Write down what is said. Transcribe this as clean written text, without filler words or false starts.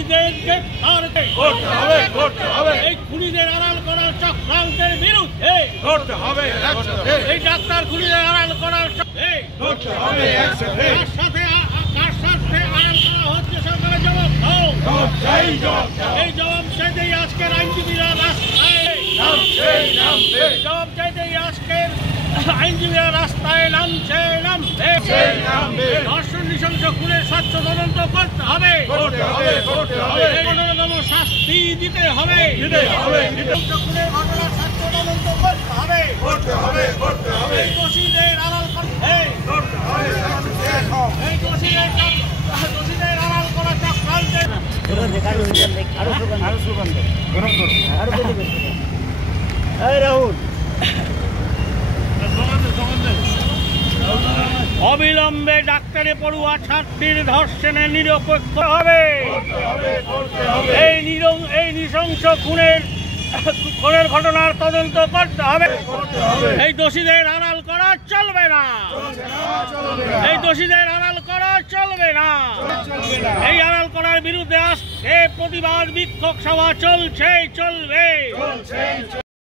খুনিদেরকে এই খুনিদের আড়াল করার চক্রান্তের বিরুদ্ধে এই ডাক্তার খুনিদের আড়াল করার কার সাথে আড়াল করা হচ্ছে সরকারের জবাব দাও। এই জবাব চাইতেই আজকের আইনজীবীরা রাস্তায় জবাব চাইতেই আজকের আইনজীবীরা রাস্তায় নামছে। ধর্ষণ নৃশংস খুনের স্বচ্ছ তদন্ত করতে হবে, কোনরকম শাস্তি দিতে হবে, খুনের ঘটনার স্বচ্ছ তদন্ত করতে হবে, দোষীদের আড়াল দোষীদের আড়াল করা চক্রান্তে রাহুল অবিলম্বে ডাক্তারি পড়ুয়া ছাত্রীর ধর্ষণে নিরপেক্ষ হবে। এই নৃশংস খুনের ঘটনার তদন্ত করতে হবে। এই দোষীদের আড়াল করা চলবে না, এই দোষীদের আড়াল করা চলবে না। এই আড়াল করার বিরুদ্ধে আজকে প্রতিবাদ বিক্ষোভ সভা চলবে।